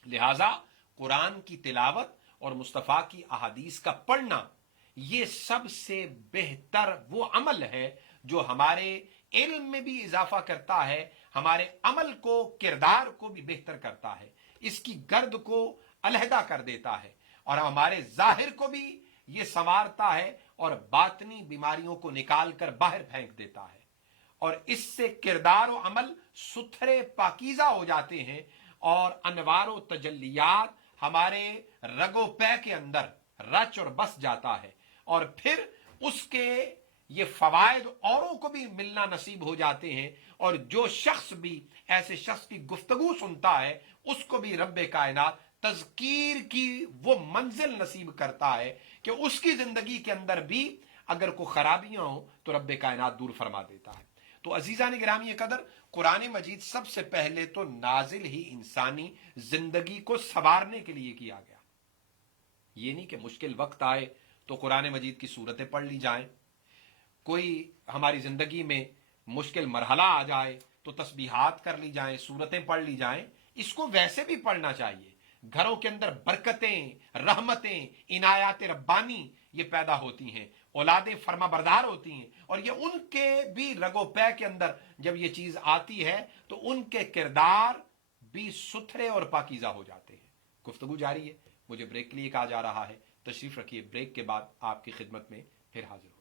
लिहाजा कुरान की तिलावत और मुस्तफ़ा की अहादीस का पढ़ना, ये सबसे बेहतर वो अमल है जो हमारे इल्म में भी इजाफा करता है, हमारे अमल को, किरदार को भी बेहतर करता है, इसकी गर्द को अलहदा कर देता है, और हमारे जाहिर को भी ये संवारता है और बातनी बीमारियों को निकाल कर बाहर फेंक देता है, और इससे किरदार और अमल सुथरे पाकीज़ा हो जाते हैं, और अनवार व तजल्लियात हमारे रगो पै के अंदर रच और बस जाता है, और फिर उसके ये फवायद औरों को भी मिलना नसीब हो जाते हैं, और जो शख्स भी ऐसे शख्स की गुफ्तगू सुनता है उसको भी रब्बे कायनात तज़कीर की वो मंजिल नसीब करता है कि उसकी जिंदगी के अंदर भी अगर कोई खराबियां हो तो रब्बे कायनात दूर फरमा देता है। तो अजीज़ान गिरामी कदर, कुरान मजीद सबसे पहले तो नाजिल ही इंसानी जिंदगी को संवारने के लिए किया गया। ये नहीं कि मुश्किल वक्त आए तो कुरान मजीद की सूरतें पढ़ ली जाएं, कोई हमारी जिंदगी में मुश्किल मरहला आ जाए तो तस्बीहात कर ली जाएं, सूरतें पढ़ ली जाएं। इसको वैसे भी पढ़ना चाहिए। घरों के अंदर बरकतें, रहमतें, इनायात रब्बानी ये पैदा होती हैं, औलादे फर्माबरदार होती हैं, और ये उनके भी रगो पै के अंदर जब ये चीज आती है तो उनके किरदार भी सुथरे और पाकीज़ा हो जाते हैं। गुफ्तगू जारी है, मुझे ब्रेक के लिए कहा जा रहा है, तशरीफ रखिए, ब्रेक के बाद आपकी खिदमत में फिर हाजिर हो।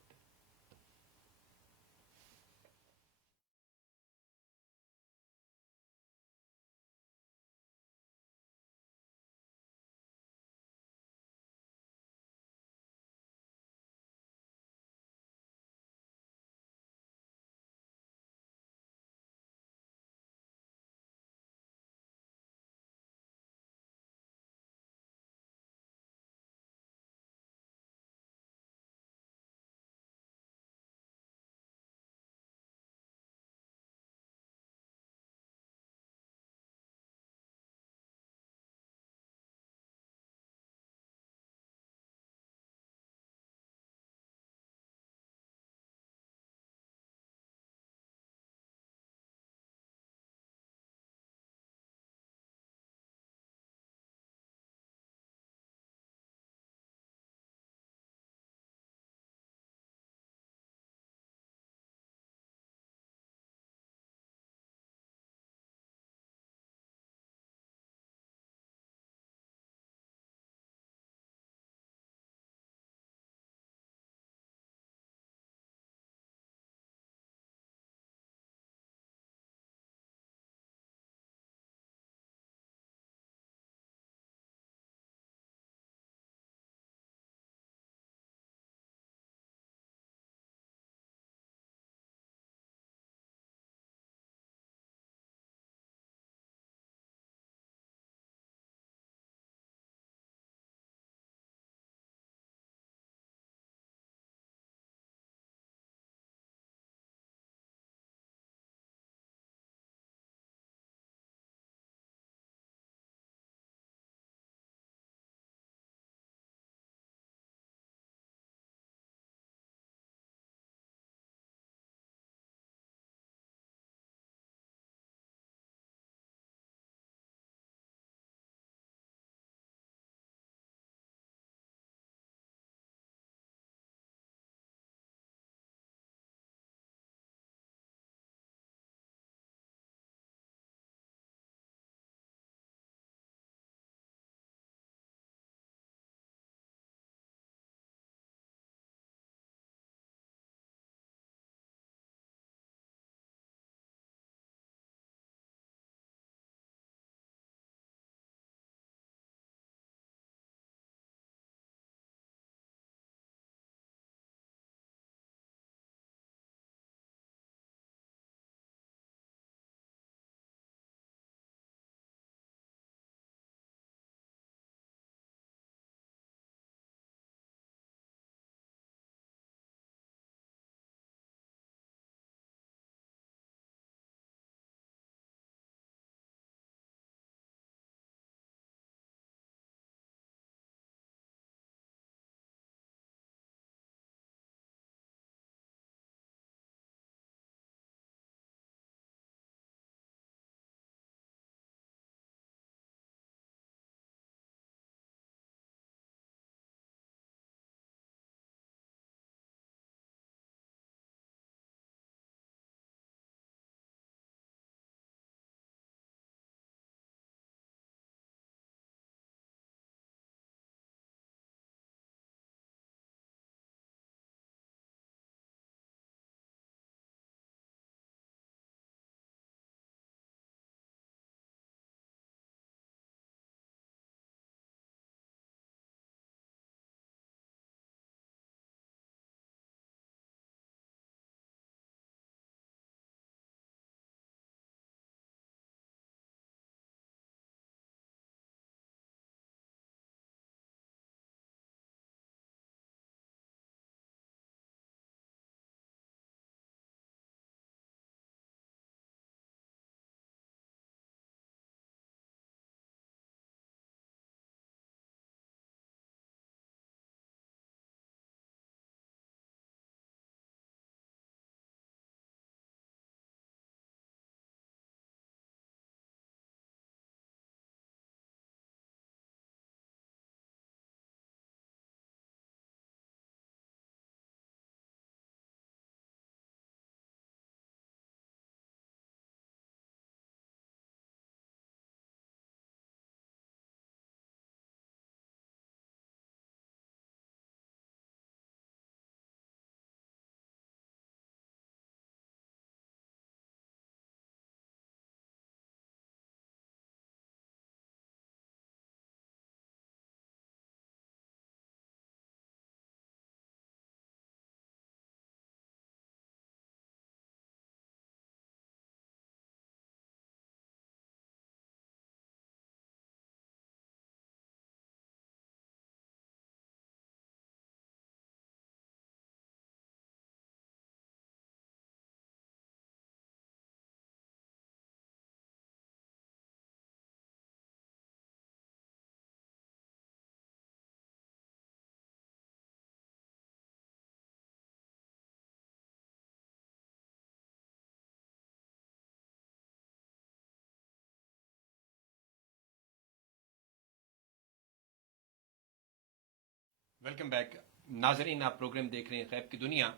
ویلکم بیک ناظرین، آپ پروگرام دیکھ رہے ہیں غیب کی دنیا،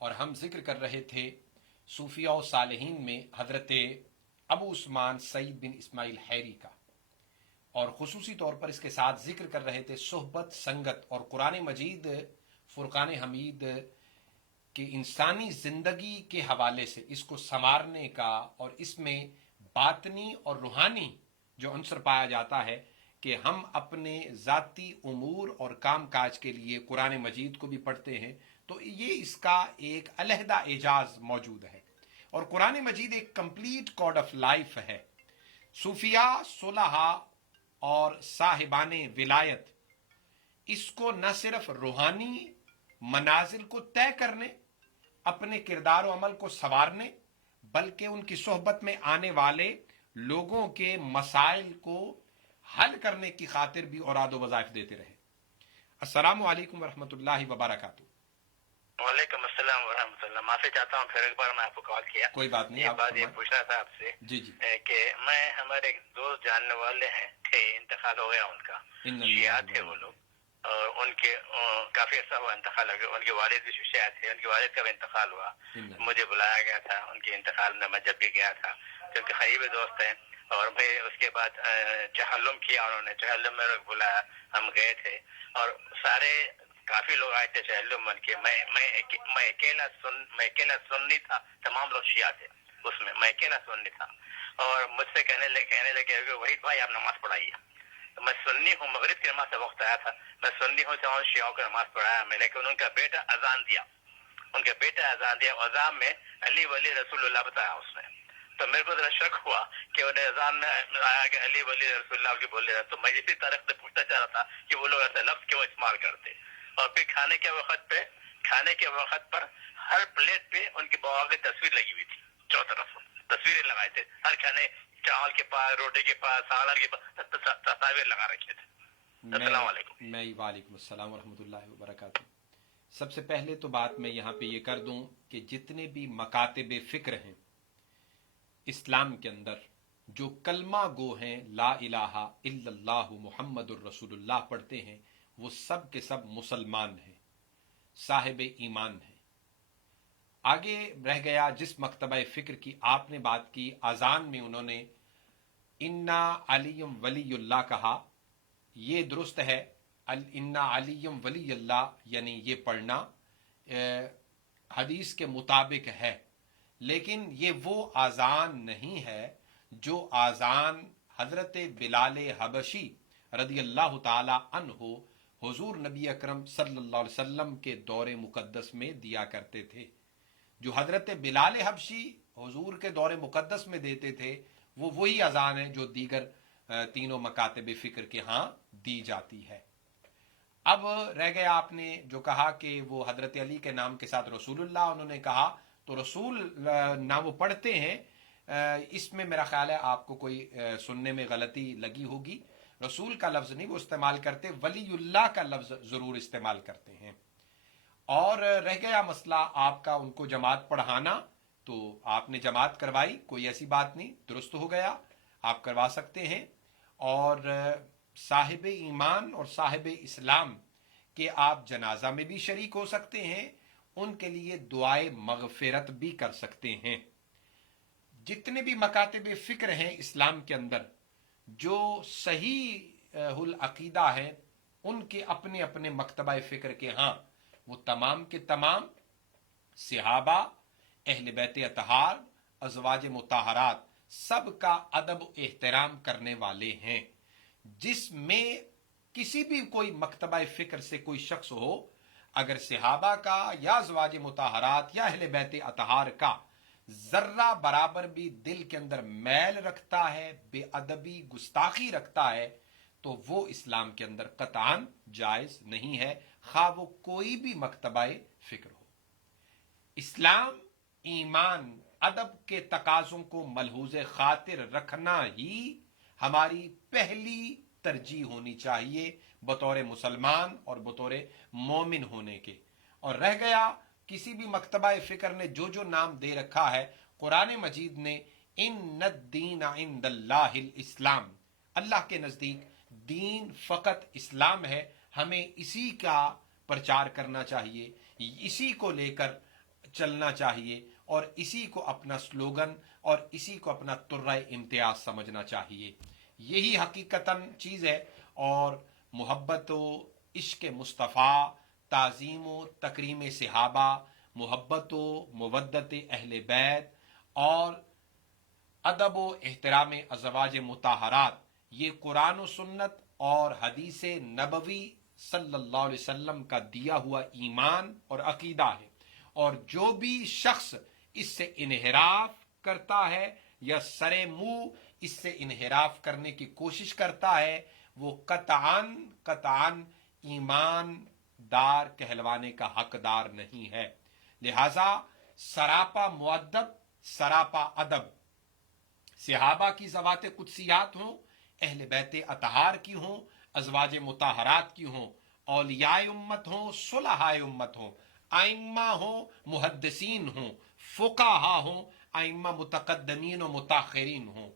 اور ہم ذکر کر رہے تھے صوفیاء و صالحین میں حضرت ابو عثمان سعید بن اسماعیل حیری کا، اور خصوصی طور پر اس کے ساتھ ذکر کر رہے تھے صحبت، سنگت اور قرآن مجید فرقان حمید کہ انسانی زندگی کے حوالے سے اس کو سنوارنے کا، اور اس میں باطنی اور روحانی جو عنصر پایا جاتا ہے کہ ہم اپنے ذاتی امور اور کام کاج کے لیے قرآن مجید کو بھی پڑھتے ہیں، تو یہ اس کا ایک علیحدہ اعجاز موجود ہے، اور قرآن مجید ایک کمپلیٹ کوڈ آف لائف ہے۔ صوفیاء، صلحاء اور صاحبان ولایت اس کو نہ صرف روحانی منازل کو طے کرنے، اپنے کردار و عمل کو سنوارنے، بلکہ ان کی صحبت میں آنے والے لوگوں کے مسائل کو حل کرنے کی خاطر بھی اوراد و وظائف دیتے رہے۔ السلام علیکم ورحمۃ اللہ وبرکاتہ۔ وعلیکم السلام ورحمۃ اللہ۔ معافی چاہتا ہوں، پھر ایک بار میں آپ کو کال کیا۔ کوئی بات نہیں، یہ آپ بات یہ پوچھنا تھا آپ سے جی جی کہ میں ہمارے ایک دوست جاننے والے ہیں تھے، انتقال ہو گیا ان کا، شیعہ تھے وہ لوگ، اور ان کے کافی عرصہ ہوا انتقال ہو گیا۔ ان کے والد بھی شیعہ تھے، ان کے والد کا بھی انتقال ہوا، مجھے بلایا گیا تھا ان کے انتقال میں، میں جب بھی گیا تھا کیونکہ قریبی دوست ہیں، اور پھر اس کے بعد چہلم کیا انہوں نے، چہلم میں بلایا، ہم گئے تھے، اور سارے کافی لوگ آئے تھے چہلم بن کے، میں اکیلا سنی تھا، تمام لوگ شیعہ تھے اس میں، میں اکیلا سنی تھا، اور مجھ سے کہنے لگے وحید بھائی آپ نماز پڑھائیے۔ میں سنی ہوں، مغرب کی نماز کا وقت آیا تھا، میں سنی ہوں، تمام شیعوں کی نماز پڑھایا میں، لیکن ان کا بیٹا اذان دیا، اذان میں علی ولی رسول اللہ بتایا اس نے، تو میرے کو ذرا شک ہوا کہ انہیں اذان میں آیا کہ علی ولی رسول اللہ کی بول رہا، تو میں اسی طرح سے پوچھنا چاہ رہا تھا کہ وہ لوگ ایسے لفظ کیوں استعمال کرتے۔ اور پھر کھانے کے وقت پر ہر پلیٹ پہ ان کی بابا کی تصویر لگی ہوئی تھی، چاروں طرف تصویریں لگائے تھے، ہر کھانے، چاول کے پاس، روٹی کے پاس، سالن کے پاس تصاویر لگا رکھے تھے۔ السلام علیکم۔ میں وعلیکم السلام ورحمۃ اللہ وبرکاتہ۔ سب سے پہلے تو بات میں یہاں پہ یہ کر دوں کہ جتنے بھی مکاتب فکر ہیں اسلام کے اندر، جو کلمہ گو ہیں لا الہ الا اللہ محمد الرسول اللہ پڑھتے ہیں، وہ سب کے سب مسلمان ہیں، صاحب ایمان ہیں۔ آگے رہ گیا جس مکتبہ فکر کی آپ نے بات کی، اذان میں انہوں نے انا علیم ولی اللہ کہا، یہ درست ہے، انا علیم ولی اللہ یعنی یہ پڑھنا حدیث کے مطابق ہے، لیکن یہ وہ اذان نہیں ہے جو اذان حضرت بلال حبشی رضی اللہ تعالی عنہ حضور نبی اکرم صلی اللہ علیہ وسلم کے دور مقدس میں دیا کرتے تھے۔ جو حضرت بلال حبشی حضور کے دور مقدس میں دیتے تھے، وہ وہی اذان ہے جو دیگر تینوں مکاتب فکر کے ہاں دی جاتی ہے۔ اب رہ گیا آپ نے جو کہا کہ وہ حضرت علی کے نام کے ساتھ رسول اللہ انہوں نے کہا، تو رسول نہ وہ پڑھتے ہیں، اس میں میرا خیال ہے آپ کو کوئی سننے میں غلطی لگی ہوگی، رسول کا لفظ نہیں وہ استعمال کرتے، ولی اللہ کا لفظ ضرور استعمال کرتے ہیں۔ اور رہ گیا مسئلہ آپ کا ان کو جماعت پڑھانا، تو آپ نے جماعت کروائی، کوئی ایسی بات نہیں، درست ہو گیا، آپ کروا سکتے ہیں، اور صاحب ایمان اور صاحب اسلام کہ آپ جنازہ میں بھی شریک ہو سکتے ہیں، ان کے لیے دعائے مغفرت بھی کر سکتے ہیں۔ جتنے بھی مکاتب فکر ہیں اسلام کے اندر جو صحیح العقیدہ ہیں، ان کے اپنے اپنے مکتبہ فکر کے ہاں وہ تمام کے تمام صحابہ، اہل بیت اطہار، ازواج مطہرات سب کا ادب و احترام کرنے والے ہیں۔ جس میں کسی بھی کوئی مکتبہ فکر سے کوئی شخص ہو، اگر صحابہ کا یا ازواج مطہرات یا اہل بیت اطہار کا ذرہ برابر بھی دل کے اندر میل رکھتا ہے، بے ادبی، گستاخی رکھتا ہے، تو وہ اسلام کے اندر قطعاً جائز نہیں ہے، خواہ وہ کوئی بھی مکتبہ فکر ہو۔ اسلام، ایمان، ادب کے تقاضوں کو ملحوظ خاطر رکھنا ہی ہماری پہلی ترجیح ہونی چاہیے بطور مسلمان اور بطور مومن ہونے کے۔ اور رہ گیا کسی بھی مکتبہ فکر نے جو نام دے رکھا ہے، قرآن مجید نے ان الدین عند اللہ الاسلام، اللہ کے نزدیک دین فقط اسلام ہے، ہمیں اسی کا प्रचार करना चाहिए, इसी को लेकर चलना चाहिए और इसी को अपना स्लोगन और इसी को अपना तुर्रा इम्तियाज समझना चाहिए। यही हकीकतन चीज़ है। और मोहब्बत व इश्क मुस्तफ़ा, ताज़ीम व तकरीम सहाबा, मोहब्बत व मुवद्दत अहले बैत और अदब व एहतराम अज़वाज मुताहरात, ये कुरान व सुन्नत और हदीस नबवी सल्लल्लाहु अलैहि वसल्लम का दिया हुआ ईमान और अकीदा है। और जो भी शख्स इससे इन्हिराफ करता है या सरे मुंह इससे इन्हिराफ करने की कोशिश करता है, वो कतआन ईमानदार कहलवाने का हकदार नहीं है। लिहाजा सरापा मुअद्दब, सरापा अदब, सहाबा की ज़वात कुदसियात हों, अहले बैत अतहार की हों, अज़वाज मुताहरात की हों, औलियाए उम्मत हों, सुलहाए उम्मत हों, आइम्मा हों, मुहद्दिसीन हों, फुकाहा हों, आइम्मा मुतकद्दमीन और मुताखिरीन हों,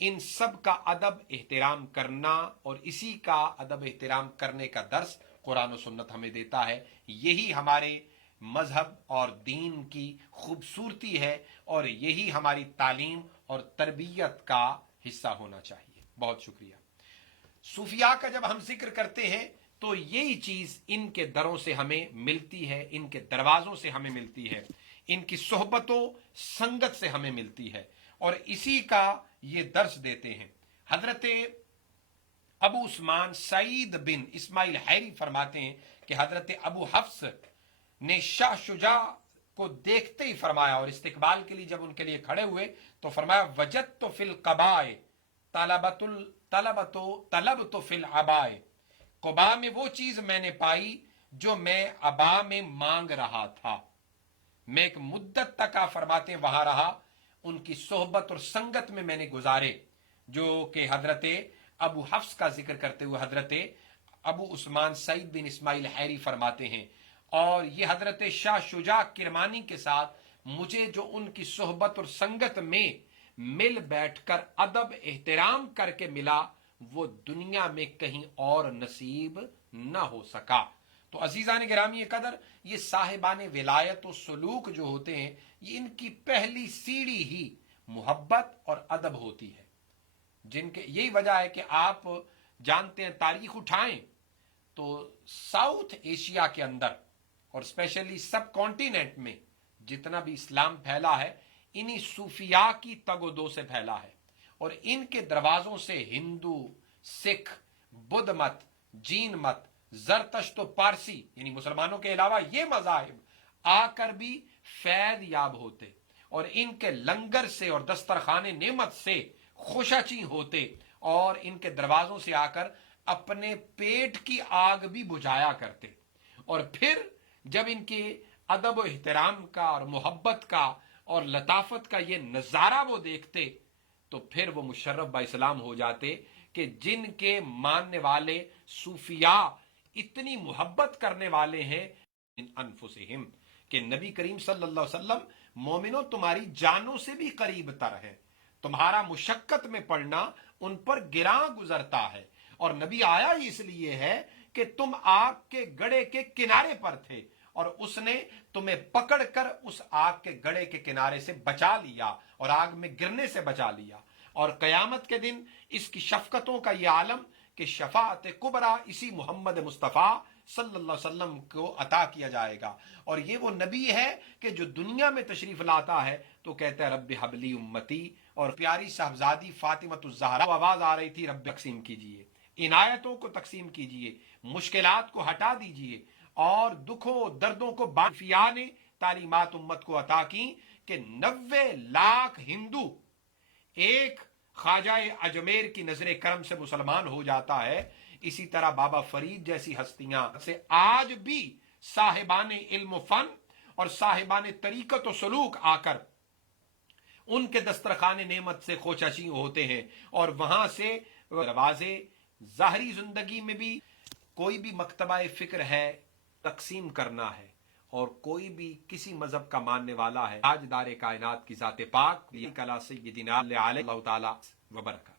इन सब का अदब एहतराम करना और इसी का अदब एहतराम करने का दर्स कुरान और सुन्नत हमें देता है। यही हमारे मजहब और दीन की खूबसूरती है और यही हमारी तालीम और तरबियत का हिस्सा होना चाहिए। बहुत शुक्रिया। सूफिया का जब हम जिक्र करते हैं तो यही चीज इनके दरों से हमें मिलती है, इनके दरवाजों से हमें मिलती है, इनकी सोहबतों संगत से हमें मिलती है और इसी का ये दर्स देते हैं। हजरत अबू उस्मान सईद बिन इस्माइल हैरी फरमाते हैं कि हजरत अबू हफ्स ने शाह शुजा को देखते ही फरमाया और इस्तिकबाल के लिए जब उनके लिए खड़े हुए तो फरमाया, वजद तो फिल कबाए तलब तो फिल अबाए, कुबा में वो चीज मैंने पाई जो मैं अबा में मांग रहा था। मैं एक मुद्दत तक आ फरमाते वहां रहा, उनकी सोहबत और संगत में मैंने गुजारे, जो कि हजरत अबू हफ्स का जिक्र करते हुए हजरत अबू उस्मान सईद बिन इस्माइल हैरी फरमाते हैं। और ये हजरत शाह शुजा किरमानी के साथ मुझे जो उनकी सोहबत और संगत में मिल बैठकर अदब एहतराम करके मिला, वो दुनिया में कहीं और नसीब न हो सका। तो अजीजान गिरामी कदर, ये साहिबान विलायत और सलूक जो होते हैं, ये इनकी पहली सीढ़ी ही मोहब्बत और अदब होती है। जिनके यही वजह है कि आप जानते हैं, तारीख उठाएं तो साउथ एशिया के अंदर और स्पेशली सब कॉन्टिनेंट में जितना भी इस्लाम फैला है, इन्हीं सूफिया की तगोदो से फैला है और इनके दरवाजों से हिंदू, सिख, बुद्ध मत, जीन मत, जरतश्त तो पारसी यानी मुसलमानों के अलावा ये मज़ाहिब आकर भी फैद याब होते और इनके लंगर से और दस्तरखाने नेमत से खुशाची होते और इनके दरवाजों से आकर अपने पेट की आग भी बुझाया करते। और फिर जब इनके अदब व एहतराम का और मोहब्बत का और लताफत का ये नजारा वो देखते तो फिर वो मुशर्रफ बा इस्लाम हो जाते कि जिनके मानने वाले सूफिया इतनी मोहब्बत करने वाले हैं इन अनफुसिहिम, कि नबी करीम सल्लल्लाहु अलैहि वसल्लम, मोमिनो तुम्हारी जानों से भी करीब तर है, तुम्हारा मुशक्कत में पड़ना उन पर गिरा गुजरता है और नबी आया ही इसलिए है कि तुम आग के गड़े के किनारे पर थे और उसने तुम्हें पकड़कर उस आग के गड़े के किनारे से बचा लिया और आग में गिरने से बचा लिया। और कयामत के दिन इसकी शफकतों का यह आलम कि शफाअत कुबरा इसी मोहम्मद मुस्तफ़ा सल्लल्लाहु अलैहि वसल्लम को अता किया जाएगा। और ये वो नबी है कि जो दुनिया में तशरीफ लाता है तो कहता है रब्बि हबली उम्मती, और प्यारी साहबजादी फातिमतुज़ ज़हरा आवाज आ रही थी, रब्बि तकसीम कीजिए, इनायतों को तकसीम कीजिए, मुश्किलात को हटा दीजिए और दुखों दर्दों को बाफिया ने तालीमात उम्मत को अता की कि 90 लाख हिंदू एक ख्वाजा अजमेर की नजर करम से मुसलमान हो जाता है। इसी तरह बाबा फरीद जैसी हस्तियां से आज भी साहिबान इल्म फन और साहिबान तरीकत और सलूक आकर उनके दस्तरखाने नेमत से खोशाची होते हैं और वहां से दरवाजे ज़ाहरी जिंदगी में भी कोई भी मकतबा फिक्र है तकसीम करना है और कोई भी किसी मजहब का मानने वाला है, ताजदार कायनात की जाते पाक कला सय्यिदिना अल्लाह ताला व बरकातहू।